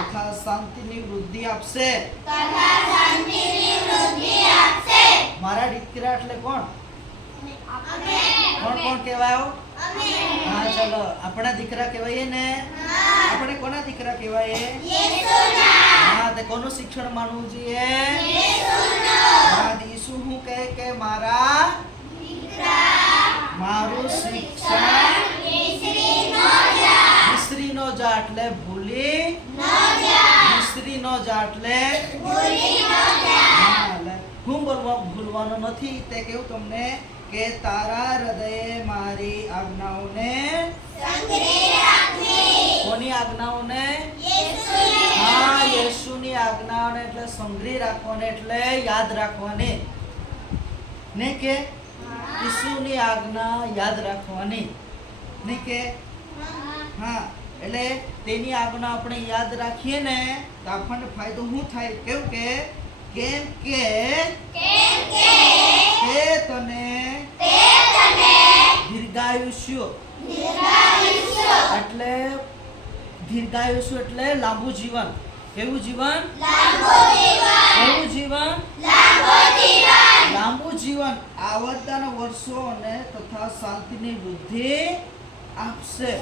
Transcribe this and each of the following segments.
તથા શાંતિની વૃદ્ધિ આપશે. મારા દીકરા એટલે કોણ? કોણ કોણ કહેવાય? હા ચલો, આપણા દીકરા કહેવાય ને. આપણે કોના દીકરા કહેવાય? હા, તે કોનું શિક્ષણ માનવું જોઈએ? હા, ઈસુ હું કહે કે મારું શિક્ષણ વિસરી નો જા એટલે ભૂલી વિસરી નો જા એટલે હું ભૂલવાનો નથી. તે કેવું તમને કે તારા હૃદયે મારી આજ્ઞાઓને કોની આજ્ઞાઓને? હા, યેસુની આજ્ઞાઓને એટલે સંગ્રહી રાખવાને એટલે યાદ રાખવાની ને કે ઈસુની આજ્ઞા યાદ રાખવાની ને કે હા, એટલે તેની આજ્ઞા આપણે યાદ રાખીએ ને તો આપણને ફાયદો શું થાય? કેવું કે કેમ કે તે તને દીર્ઘાયુષ્ય એટલે દીર્ઘાયુષ્ય એટલે લાંબુ જીવન. કેવું જીવન? કેવું જીવન? લાંબુ જીવન, આવતાના વર્ષો અને તથા શાંતિની વૃદ્ધિ આપશે.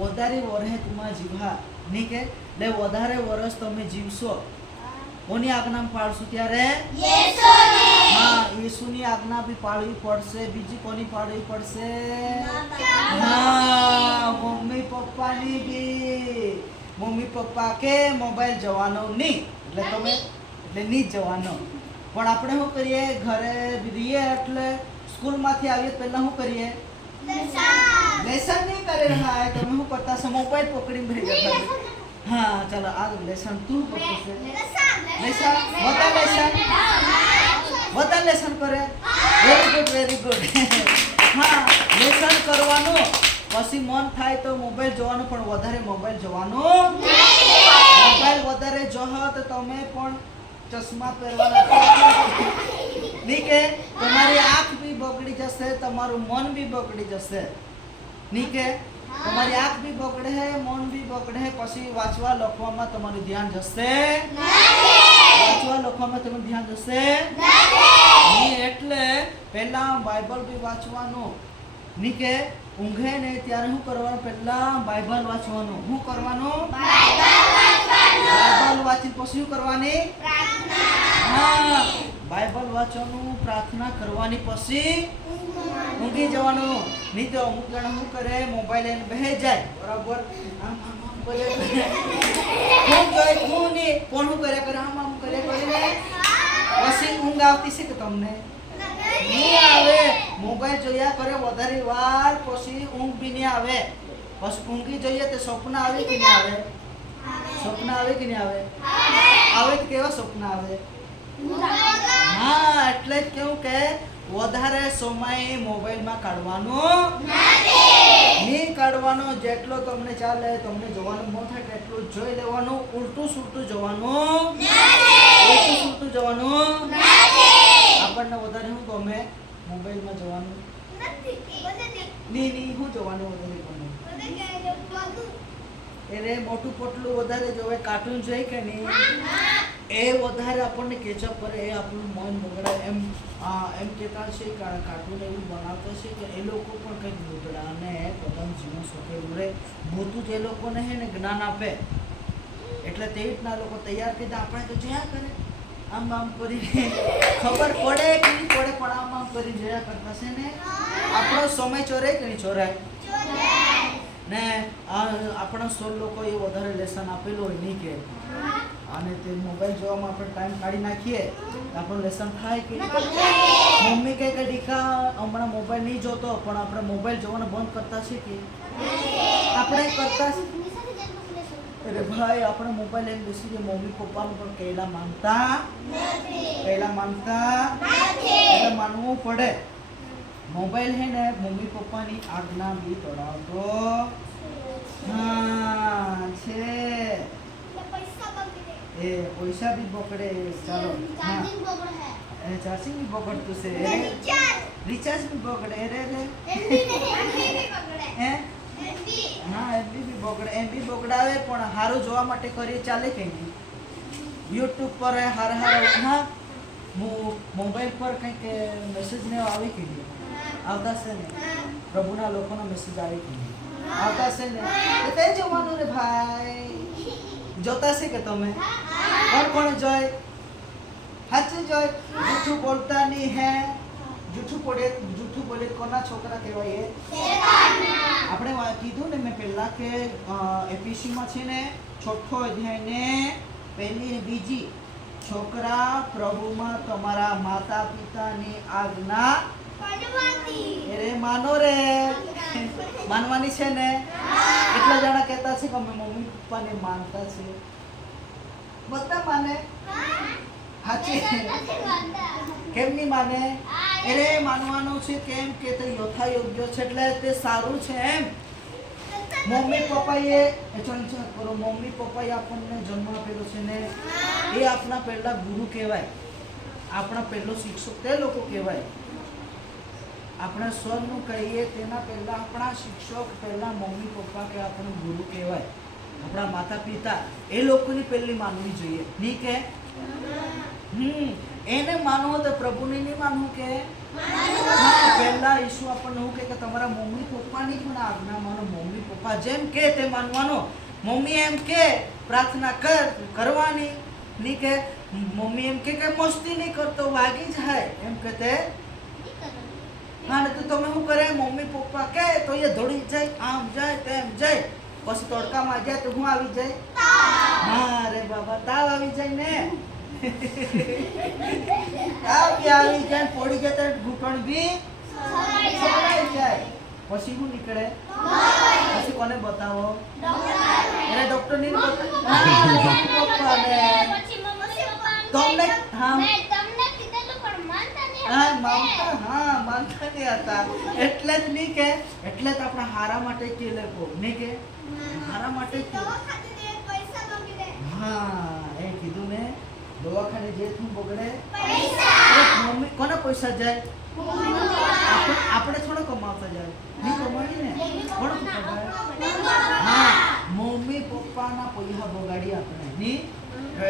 વધારે વર્ષે તમે જીવા નહીં કે એટલે વધારે વર્ષ તમે જીવશો. કોની આજ્ઞા પાળશું ત્યારે? હા, યેસુની આજ્ઞા બી પાળવી પડશે. બીજી કોની પાળવી પડશે? હા, મમ્મી પપ્પાની બી. મમ્મી પપ્પા કે મોબાઈલ જવાનો નહીં એટલે તમે એટલે નહીં જવાનો. પણ આપણે શું કરીએ? ઘરે રહીએ એટલે સ્કૂલમાંથી આવીએ પહેલા શું કરીએ? લેસન નહીં કરે. હા, તમે શું કરતા છો? મોબાઈલ પકડીને બેસી જતા. હા ચાલો, આ લેસન તું પકડશે. લેસન બધા લેસન કરે. Very good. હા, લેસન કરવાનું. પછી મન થાય તો મોબાઈલ જોવાનું, પણ વધારે મોબાઈલ જોવાનું. મોબાઈલ વધારે જોહો તો તમે પણ ચશ્મા પહેરવાના નહીં કે તમારી આંખ બી બગડી જશે, તમારું મન બી બગડી જશે નહીં કે તમારી આંખ બી બગડે, મન બી બગડે. પછી વાંચવા લખવામાં તમારું ધ્યાન જશે? વાંચવા લખવામાં તમારું ધ્યાન જશે નહીં. એટલે પહેલા બાઇબલ બી વાંચવાનું નહીં કે ઊંઘે ને ત્યારે શું કરવાનું? પહેલા બાઇબલ વાંચવાનું. શું કરવાનું? બાઇબલ વાંચી પછી શું કરવાની? હા, બાઇબલ વાંચવાનું, પ્રાર્થના કરવાની, પછી ઊંઘી જવાનું. નહીં તો અમુક જણા શું કરે? મોબાઈલ લઈને બેસી જાય. બરાબર આમ કરે કોણ શું કર્યા કરે? આમ કર્યા કરીને પછી ઊંઘ આવતી છે કે તમને? નહીં આવે. મોબાઈલ જોયા કરે વધારે વાર, પછી ઊંઘ બી નહીં આવે. પછી ઊંઘી જઈએ તો સપના આવે કે નહીં આવે? સપના આવે કે નહીં આવે? આવે તો કેવા સપના આવે? હા, એટલે જ કેવું કે વધારે સમય મોબાઈલમાં કાઢવાનો નહીં કાઢવાનો. જેટલો તમને ચાલે, તમને જોવાનું મન થાય તેટલું જોઈ લેવાનું. ઉલટું સુલટું જોવાનું આપણને વધારે શું ગમે? મોબાઈલમાં જોવાનું નહીં. શું જોવાનું વધારે ગમે? એને મોટું પોટલું વધારે જોવે, કાર્ટૂન જોઈ કે નહીં? એ વધારે આપણને કેચઅપ કરે, એ આપણું મન બગડાય. એમ કહેતા છે કે કાર્ટૂન એવું બનાવતા છે કે એ લોકો પણ કંઈક બગડા અને પોતાનું જીવન સુખેલું રહે. બધું જ એ લોકોને હે ને જ્ઞાન આપે. એટલે તે રીતના લોકો તૈયાર કીધા. આપણે તો જોયા કરે આમ કરીને ખબર પડે કે નહીં પડે, પણ આમ કરી જોયા કરતા છે ને. આપણો સમય ચોરાય કે નહીં ચોરાય? ને આપણા 16 લોકો એ વધારે લેસન આપેલું હોય નહીં કે અને તે મોબાઈલ જોવામાં આપણે ટાઈમ કાઢી નાખીએ તો આપણું લેસન થાય કે મમ્મી કહે કે દીકા હમણાં મોબાઈલ નહીં જોતો, પણ આપણે મોબાઈલ જોવાનું બંધ કરતા છે કે આપણે કરતા? અરે ભાઈ, આપણે મોબાઈલ લઈને બેસી જઈએ. મમ્મી પપ્પાનું પણ કહેલા માનતા એટલે માનવું પડે. મોબાઈલ હે ને મમ્મી પપ્પાની આજ્ઞા બી તોડાવતો હા છે. એ પૈસા બી બગડે. ચાલો, ચાર્જિંગ બી બગડતું છે, રિચાર્જ બી બગડે. હા એમબી બી બગડે, એમબી બગડાવે પણ હારું જોવા માટે કરીએ ચાલે કે નહીં? યુટ્યુબ પર હારા હા મોબાઈલ પર કંઈક મેસેજ ને આવે કે નહીં? આવતા છે ને પ્રભુના લોકોનો મેસેજ આવે કે નહીં? આવતા છે ને તો તે જોવાનું રે ભાઈ. જોતા છે કે તમે? કોણ જોય? સાચું જોય? જૂઠું બોલતા નહીં હે. જૂઠું બોલે કોના છોકરા કહેવાય? એ આપણે કીધું ને મેં પહેલા કે એપીસી માં છે ને 6થો અધ્યાય ને 1લી ને 2જી છોકરા પ્રભુમાં તમારા માતા પિતાની આજ્ઞા અરે માનો રે. માનવાની છે ને? કેટલા જણા કહેતા છે કે અમે મમ્મી પપ્પાને માનતા છે? બધા માને? સાચી કેમ નહીં માને? અરે માનવાનું છે. કેમ કે તે યથા યોગ્ય છે એટલે તે સારું છે એમ. મમ્મી પપ્પાએ આપણને જન્મ આપેલો છે ને એ આપણા પહેલા ગુરુ કહેવાય. આપણા પહેલો શિક્ષક તે લોકો કહેવાય. આપણે સ્વરનું કહીએ તેના પહેલા આપણા શિક્ષક પહેલા મમ્મી પપ્પા કે આપણું ગુરુ કહેવાય. આપણા માતા પિતા એ લોકોની પહેલી માનવી જોઈએ નહીં કે? એને માનવો તો પ્રભુને નહીં માનવું કે? પહેલા ઈસુ આપણને એવું કે તમારા મમ્મી પપ્પાની પણ આજ્ઞા માનો. મમ્મી પપ્પા જેમ કે તે માનવાનો. મમ્મી એમ કે પ્રાર્થના કરવાની નહીં કે? મમ્મી એમ કે મસ્તી નહીં કરતો વાગી જાય એમ કે તે હા ને તો તમે શું કરે? મમ્મી પપ્પા કે તો એ દોડી જાય, આમ જાય તેમ જાય. પછી તડકામાં જાય તો હું આવી જાય? હા રે બાબા તાવ આવી જાય ને. તાવ કે આવી જાય પડી જાય તો ઘૂંટણ બી સળાઈ જાય. પછી શું નીકળે? પછી કોને બતાવો? એને ડોક્ટર ની તમને માનતા નહીં હતા એટલે જ નહીં કે એટલે જ આપણા હારા માટે કે લોકો નહીં કે હારા માટે હા એ કીધું ને દવાખાને જે તું બગડે મમ્મી કોના પૈસા જાય? આપણે થોડો કમાવતા જાય નહીં કમાણી ને કોણ કમાય? હા મમ્મી પપ્પાના પૈસા બગાડી આપણે નહીં.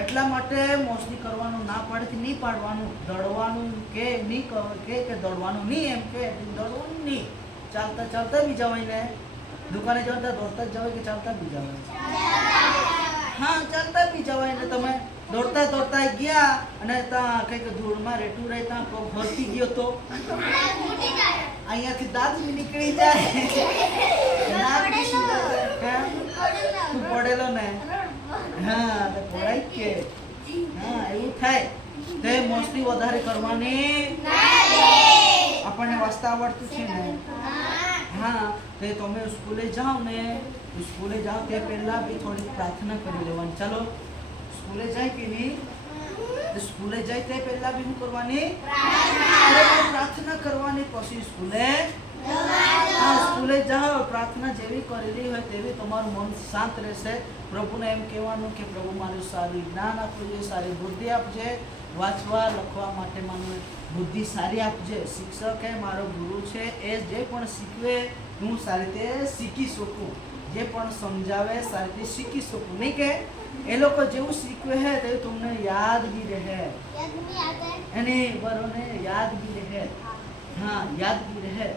એટલા માટે મોસ્ટલી કરવાનું ના પાડે કે નહીં પાડવાનું. દોડવાનું કે નહીં કે દોડવાનું નહીં એમ કે દોડવાનું નહીં. ચાલતા બી જવાય ને. દુકાને જતા દોડતા જ જવાય કે ચાલતા બી જવાય? હા ચાલતા બી જવાય ને. તમે દોડતા ગયા અને ત્યાં કંઈક ધૂળમાં રેટું રહે ત્યાં પગ ભરતી ગયો તો અહીંયાથી દાંત બી નીકળી જાય. તું પડેલો ને હા તો પડાય કે હા એવું થાય. તે મોસ્ટલી વધારે કરવાની આપણને વાંચતા આવડતું છે ને હા તે તમે સ્કૂલે જાઓ ને સ્કૂલે જાઓ તે પહેલા બી થોડી પ્રાર્થના કરી લેવાની. ચાલો સ્કૂલે જાય કે નહીં? સ્કૂલે જાય તે પહેલા બી શું કરવાની? પ્રાર્થના કરવાની. પછી સ્કૂલે જાઓ પ્રાર્થના જેવી કરેલી હોય તેવી તમારું મન શાંત રહેશે. પ્રભુને એમ કહેવાનું કે પ્રભુ મારું સારું જ્ઞાન આપજો, સારી બુદ્ધિ આપજે, વાંચવા લખવા માટે મને બુદ્ધિ સારી આપજે. શિક્ષક એ મારો ગુરુ છે એ જે પણ શીખવે હું સારી રીતે શીખી શકું. જે પણ સમજાવે સારી રીતે શીખી શકું નહીં કે એ લોકો જેવું શીખવે હે તે તમને યાદ બી રહે અને બરોને યાદ બી રહે. હા યાદ બી રહે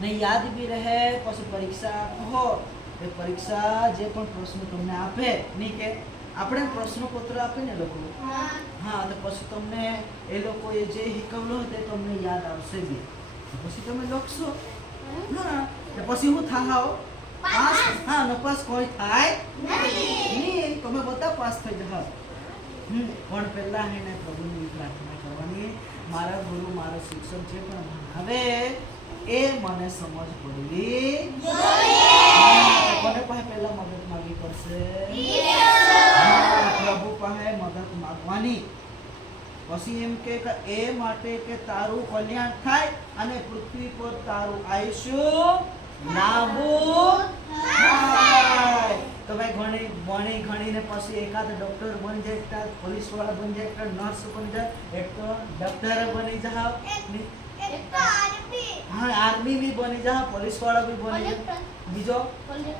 ને યાદ બી રહે. પછી પરીક્ષા હો એ પરીક્ષા જે પણ પ્રશ્નો તમને આપે નહીં કે આપણે પ્રશ્નપત્ર આપે ને લોકો હા તો પછી તમને એ લોકોએ જે શીખવલો હોય તે તમને યાદ આવશે બી. પછી તમે લખશો હા પછી હું થાવ પાસ. હા નપાસ કોઈ થાય નહીં. તમે બધા પાસ થઈ જાઓ. પણ પહેલા એને પ્રભુની પ્રાર્થના કરવાની. મારા ગુરુ મારા શિક્ષક જે પણ ભણાવે એ મને સમજ પડવી કોને પાસે પહેલા મદદ માંગવી પડશે? પ્રભુ પાસે મદદ માંગવાની. પછી એમ કે એ માટે કે તારું કલ્યાણ થાય અને પૃથ્વી પર તારું આયુષ્ય લાંબુ થાય. તો ભાઈ ઘણીને પછી એકાદ ડોક્ટર બની જાય, એકાદ પોલીસ વાળા બની જાય, એકાદ નર્સ બની જાય, એક તો ડોક્ટર બની જાવ. हाँ आर्मी भी बनी जा, पुलिस वाला भी बनी जा, बीजो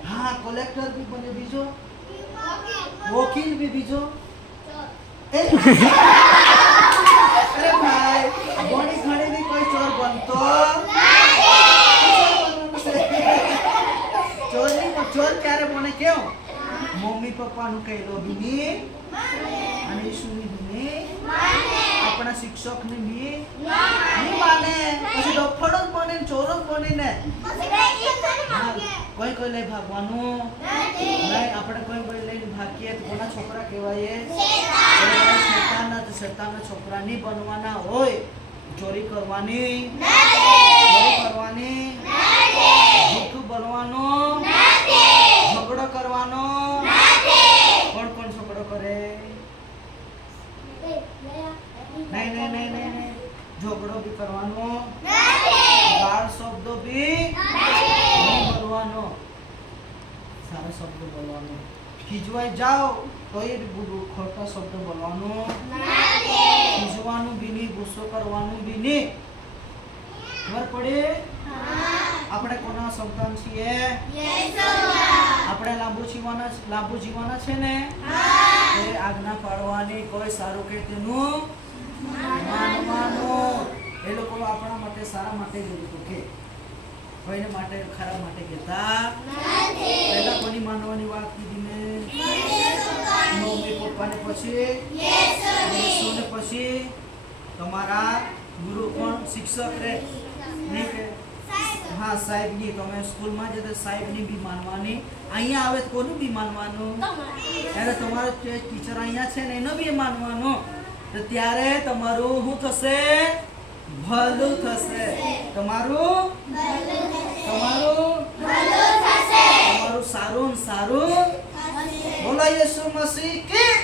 हाँ कलेक्टर भी बने, बीजो वकील भी, बीजो अरे भाई बड़ी घड़ी भी कोई चोर बनतो चोर नहीं, चोर क्यारे बने क्यों? मम्मी पप्पा नु कहेलो बिनी અને ઈશુની બિની આપણા શિક્ષકને બી નહીં માને, પછી ડફડો જ બને ને ચોરો જ બને ને કોઈ કોઈ લઈ ભાગવાનું નહીં, આપણે કોઈ કોઈ લઈને ભાગીએ તો કોના છોકરા કહેવાય? શેતાનના. તો શેતાનના છોકરા નહીં બનવાના હોય. ચોરી કરવાની, ચોરી કરવાની, જૂઠું બોલવાનું, ઝઘડો કરવાનો. કોણ કોણ ઝઘડો કરે? નહીં નહીં નહીં નહીં, ઝઘડો બી કરવાનો, ગાળ શબ્દો બી નહીં બોલવાનો, સારા શબ્દો બોલવાનો. ખીજવાઈ જાઓ તો એ ખોટા શબ્દો બોલવાનો, ખીજવાનું બી નહીં, ગુસ્સો કરવાનું બી નહીં. ખબર પડી? આપણે કોના સંતાન છીએ? આપણે લાંબુ જીવવાના છે ને, એ આજ્ઞા પાડવાની, કોઈ સારું કે તેનું માનવાનું. એ લોકો આપણા માટે સારા માટે જ લોકો કે, કોઈને માટે ખરાબ માટે કહેતા પહેલા કોની માનવાની વાત કીધી ને? મમ્મી પપ્પાને, પછી યેસુને, પછી તમારા ગુરુ કોણ? શિક્ષક રે નહીં કે હા સાહેબની. તમે સ્કૂલમાં જતા સાહેબની બી માનવાની. અહીંયા આવે તો કોનું બી માનવાનું? એટલે તમારો ટીચર અહીંયા છે ને એનો બી માનવાનો. તો ત્યારે તમારું શું થશે? ભલું થશે. તમારું સારું સારું. બોલો યેસુ મસીહ કી